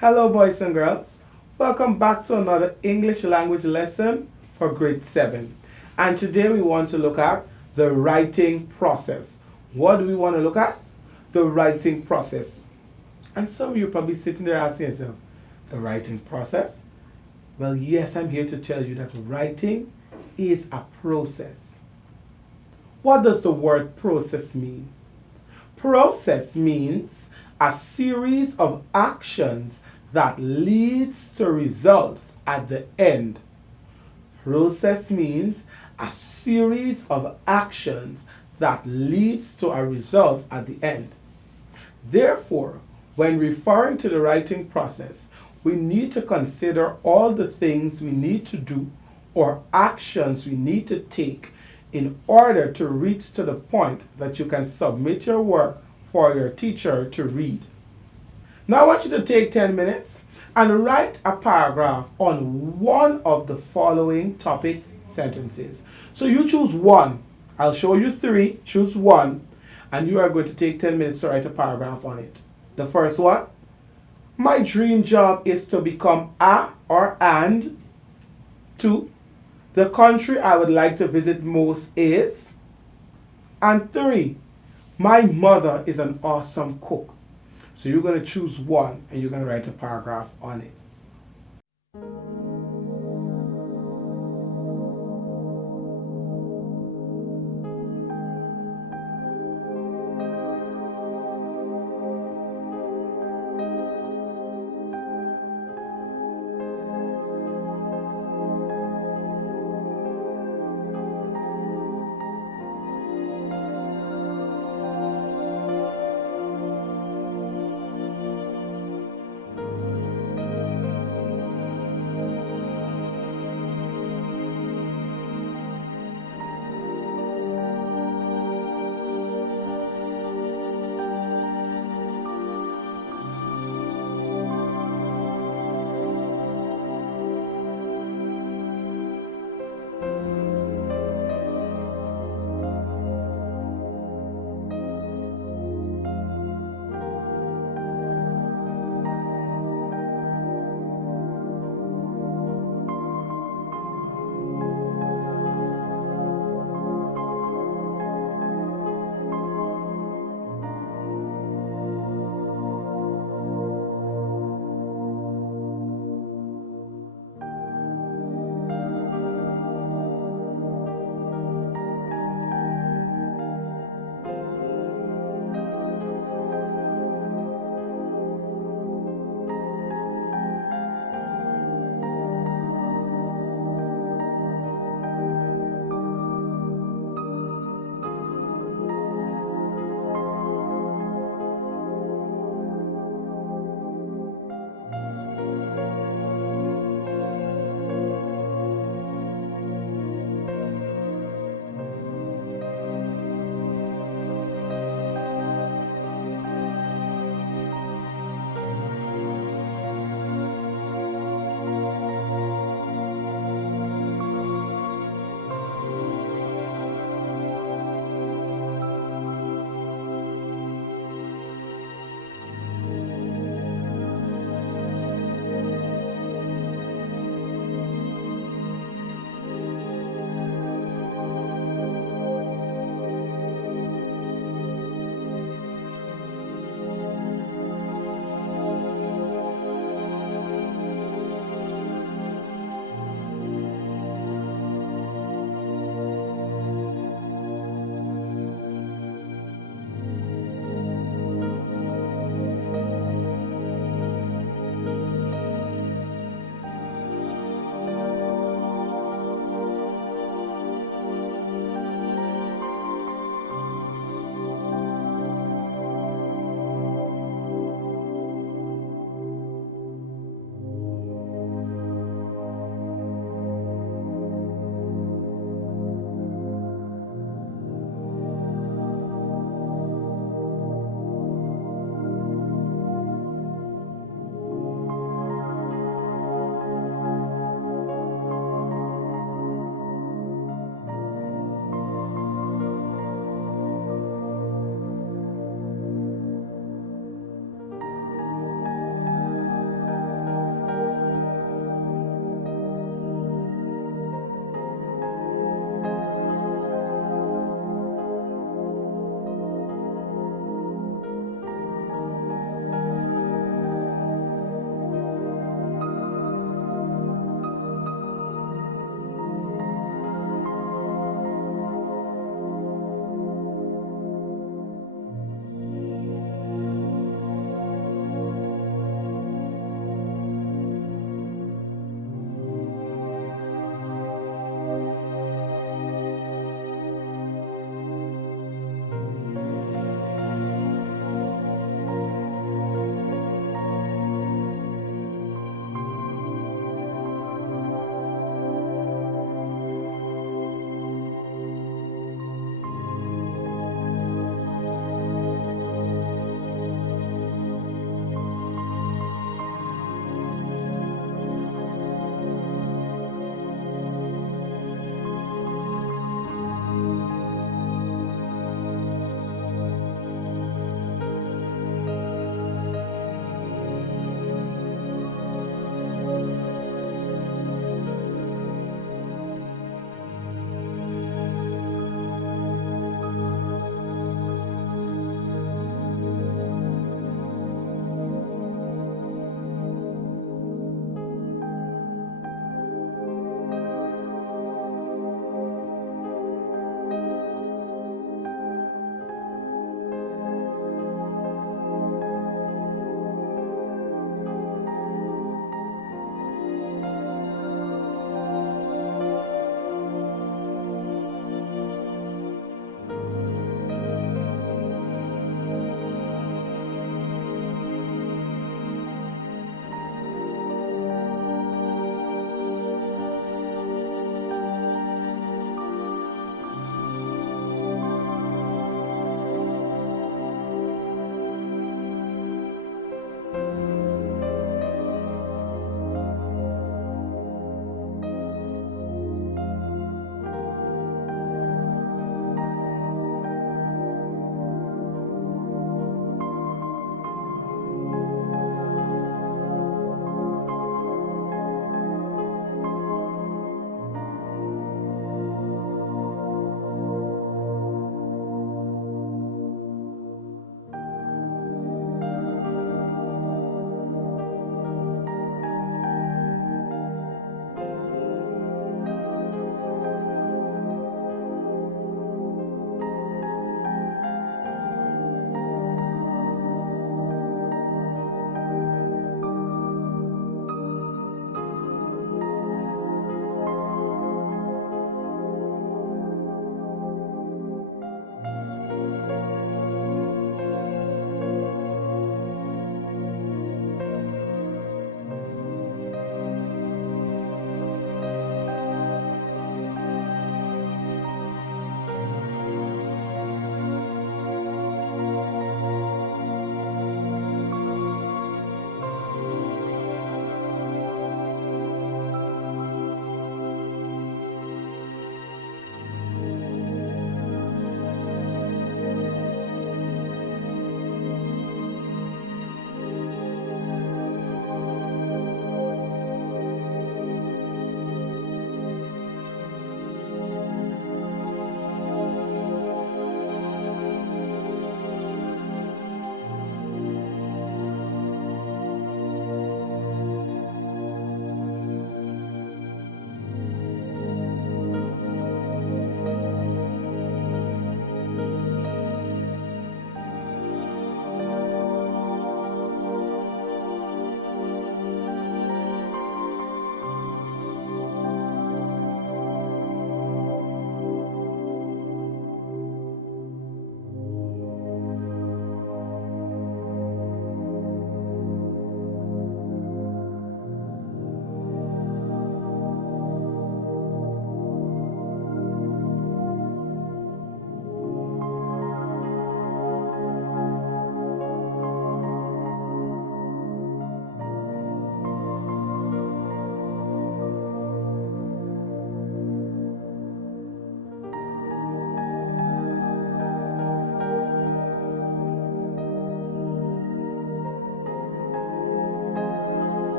Hello boys and girls, welcome back to another English language lesson for grade 7. And today we want to look at the writing process. What do we want to look at? The writing process. And some of you are probably sitting there asking yourself, the writing process? Well, yes, I'm here to tell you that writing is a process. What does the word process mean? Process means a series of actions that leads to results at the end. Process means a series of actions that leads to a result at the end. Therefore, when referring to the writing process, we need to consider all the things we need to do or actions we need to take in order to reach to the point that you can submit your work for your teacher to read. Now I want you to take 10 minutes and write a paragraph on one of the following topic sentences. So you choose one. I'll show you three. Choose one. And you are going to take 10 minutes to write a paragraph on it. The first one. My dream job is to become a or and. 2. The country I would like to visit most is. And 3. My mother is an awesome cook. So you're going to choose one and you're going to write a paragraph on it.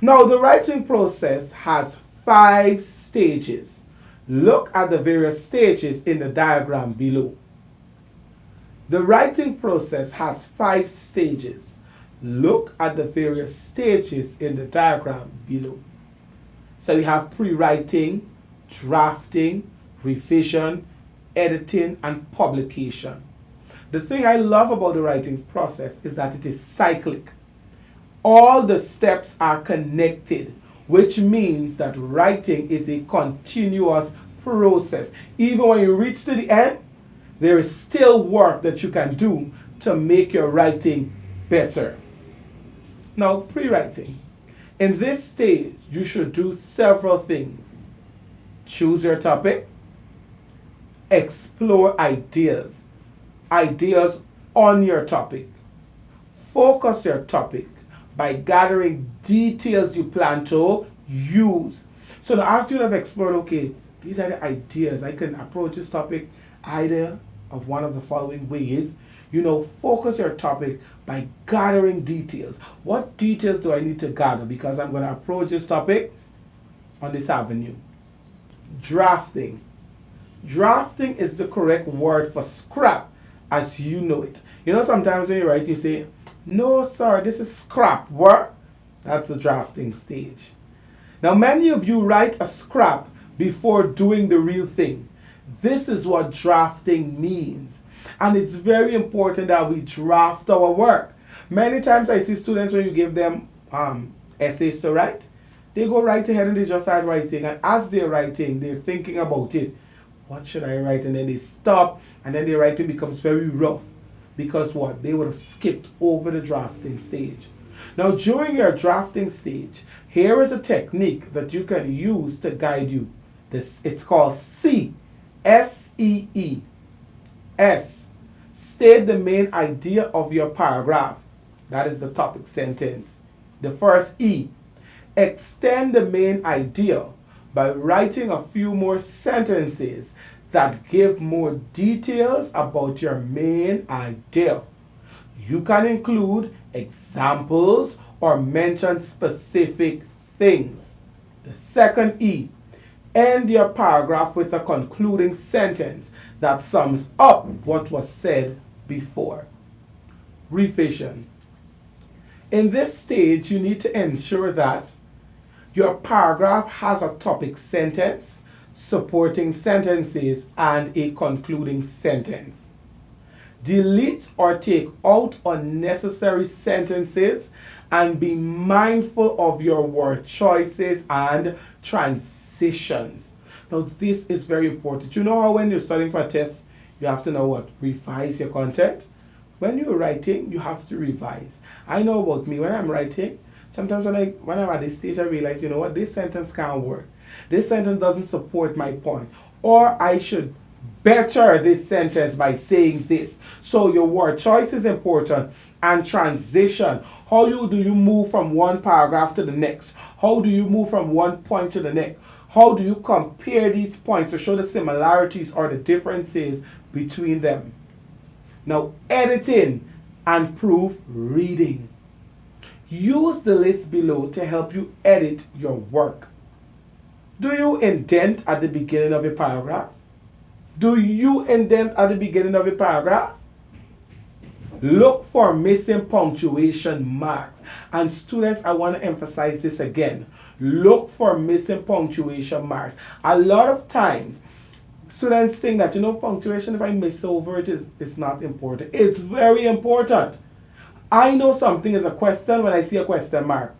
Now, the writing process has 5 stages. Look at the various stages in the diagram below. The writing process has 5 stages. Look at the various stages in the diagram below. So we have pre-writing, drafting, revision, editing, and publication. The thing I love about the writing process is that it is cyclic. All the steps are connected, which means that writing is a continuous process. Even when you reach to the end, there is still work that you can do to make your writing better. Now, pre-writing. In this stage, you should do several things. Choose your topic. Explore ideas. Ideas on your topic. Focus your topic by gathering details you plan to use. So now after you have explored, okay, these are the ideas. I can approach this topic either of one of the following ways. Focus your topic by gathering details. What details do I need to gather? Because I'm going to approach this topic on this avenue. Drafting. Drafting is the correct word for scrap as you know it. Sometimes when you write, you say, no, sir, this is scrap work. That's the drafting stage. Now, many of you write a scrap before doing the real thing. This is what drafting means. And it's very important that we draft our work. Many times I see students, when you give them essays to write, they go right ahead and they just start writing. And as they're writing, they're thinking about it. What should I write? And then they stop, and then their writing becomes very rough. Because what? They would have skipped over the drafting stage. Now, during your drafting stage, here is a technique that you can use to guide you. It's called SEE. S-E-E. S. State the main idea of your paragraph. That is the topic sentence. The first E. Extend the main idea by writing a few more sentences that give more details about your main idea. You can include examples or mention specific things. The second E. End your paragraph with a concluding sentence that sums up what was said before. Revision. In this stage, you need to ensure that your paragraph has a topic sentence, supporting sentences, and a concluding sentence. Delete or take out unnecessary sentences and be mindful of your word choices and transitions. Now, this is very important. You know how when you're studying for a test, you have to know what? Revise your content. When you're writing, you have to revise. I know about me, when I'm writing, sometimes when I'm at this stage, I realize, you know what, this sentence can't work. This sentence doesn't support my point. Or I should better this sentence by saying this. So your word choice is important. And transition. How do you move from one paragraph to the next? How do you move from one point to the next? How do you compare these points to show the similarities or the differences between them? Now, editing and proofreading. Use the list below to help you edit your work. Do you indent at the beginning of a paragraph? Do you indent at the beginning of a paragraph? Look for missing punctuation marks. And students, I want to emphasize this again. Look for missing punctuation marks. A lot of times, students think that, punctuation, if I miss over it, it's not important. It's very important. I know something is a question when I see a question mark.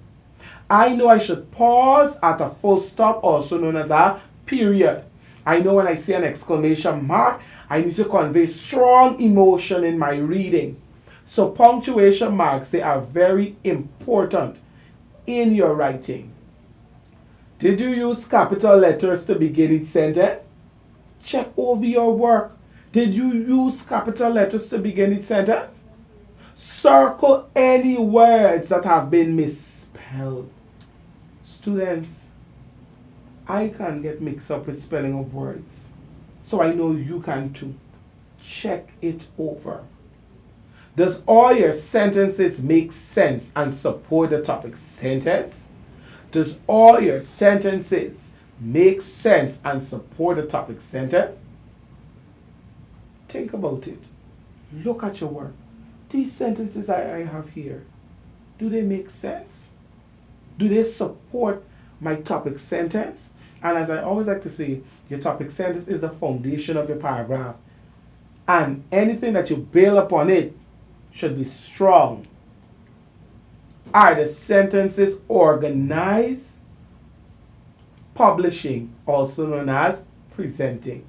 I know I should pause at a full stop, also known as a period. I know when I see an exclamation mark, I need to convey strong emotion in my reading. So punctuation marks, they are very important in your writing. Did you use capital letters to begin each sentence? Check over your work. Did you use capital letters to begin each sentence? Circle any words that have been misspelled. Students, I can get mixed up with spelling of words. So I know you can too. Check it over. Does all your sentences make sense and support the topic sentence? Does all your sentences make sense and support the topic sentence? Think about it. Look at your work. These sentences I have here, do they make sense? Do they support my topic sentence? And as I always like to say, your topic sentence is the foundation of your paragraph. And anything that you build upon it should be strong. Are the sentences organized? Publishing, also known as presenting.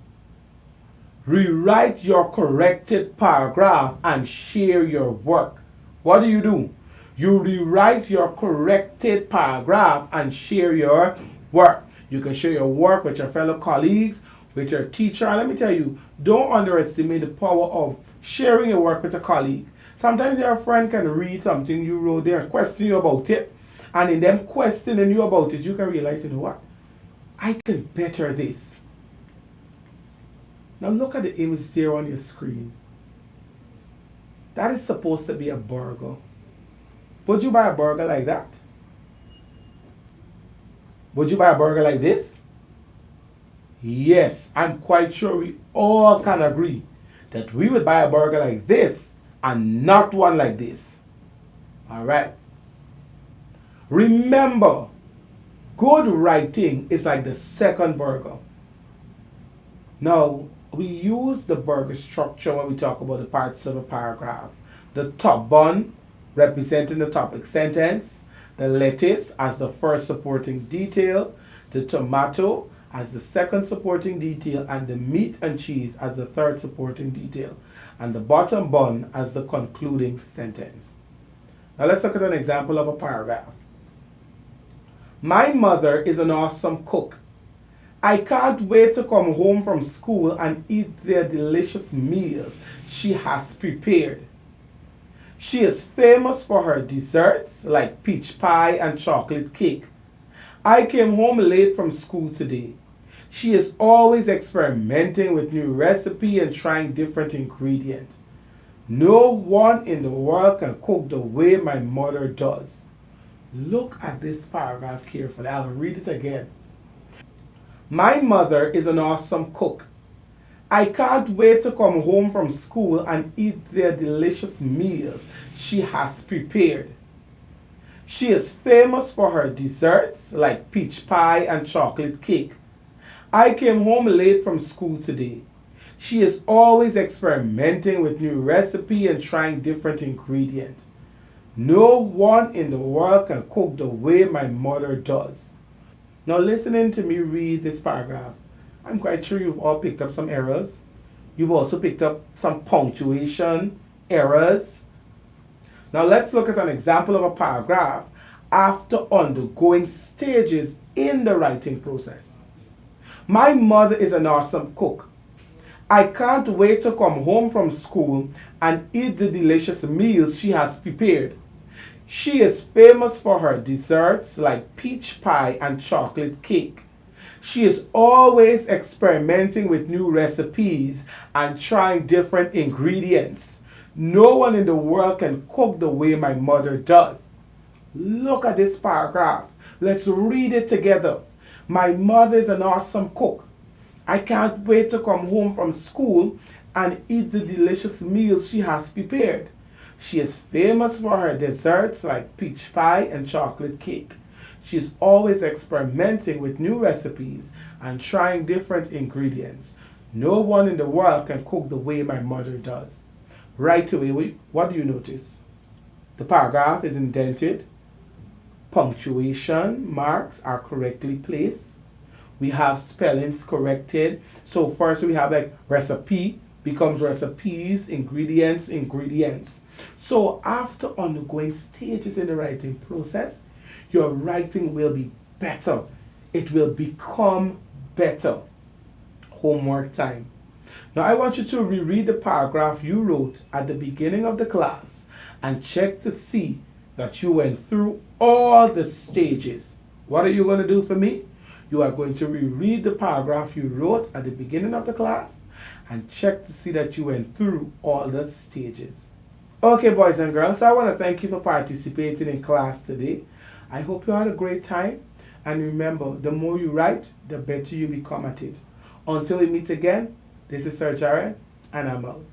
Rewrite your corrected paragraph and share your work. What do? You rewrite your corrected paragraph and share your work. You can share your work with your fellow colleagues, with your teacher. And let me tell you, don't underestimate the power of sharing your work with a colleague. Sometimes your friend can read something you wrote there and question you about it. And in them questioning you about it, you can realize, you know what? I can better this. Now look at the image there on your screen. That is supposed to be a burger. Would you buy a burger like that? Would you buy a burger like this? Yes, I'm quite sure we all can agree that we would buy a burger like this and not one like this. Alright? Remember, good writing is like the second burger. Now, we use the burger structure when we talk about the parts of a paragraph. The top bun representing the topic sentence, the lettuce as the first supporting detail, the tomato as the second supporting detail, and the meat and cheese as the third supporting detail, and the bottom bun as the concluding sentence. Now let's look at an example of a paragraph. My mother is an awesome cook. I can't wait to come home from school and eat the delicious meals she has prepared. She is famous for her desserts like peach pie and chocolate cake. I came home late from school today. She is always experimenting with new recipes and trying different ingredients. No one in the world can cook the way my mother does. Look at this paragraph carefully. I'll read it again. My mother is an awesome cook. I can't wait to come home from school and eat the delicious meals she has prepared. She is famous for her desserts like peach pie and chocolate cake. I came home late from school today. She is always experimenting with new recipes and trying different ingredients. No one in the world can cook the way my mother does. Now listening to me read this paragraph, I'm quite sure you've all picked up some errors. You've also picked up some punctuation errors. Now let's look at an example of a paragraph after undergoing stages in the writing process. My mother is an awesome cook. I can't wait to come home from school and eat the delicious meals she has prepared. She is famous for her desserts like peach pie and chocolate cake. She is always experimenting with new recipes and trying different ingredients. No one in the world can cook the way my mother does. Look at this paragraph. Let's read it together. My mother is an awesome cook. I can't wait to come home from school and eat the delicious meals she has prepared. She is famous for her desserts like peach pie and chocolate cake. She is always experimenting with new recipes and trying different ingredients. No one in the world can cook the way my mother does. Right away, what do you notice? The paragraph is indented. Punctuation marks are correctly placed. We have spellings corrected. So first we have like recipe becomes recipes, ingredients, ingredients. So after undergoing stages in the writing process, your writing will be better. It will become better. Homework time. Now I want you to reread the paragraph you wrote at the beginning of the class and check to see that you went through all the stages. What are you going to do for me? You are going to reread the paragraph you wrote at the beginning of the class and check to see that you went through all the stages. Okay, boys and girls, so I want to thank you for participating in class today. I hope you had a great time. And remember, the more you write, the better you become at it. Until we meet again, this is Sir Jared, and I'm out.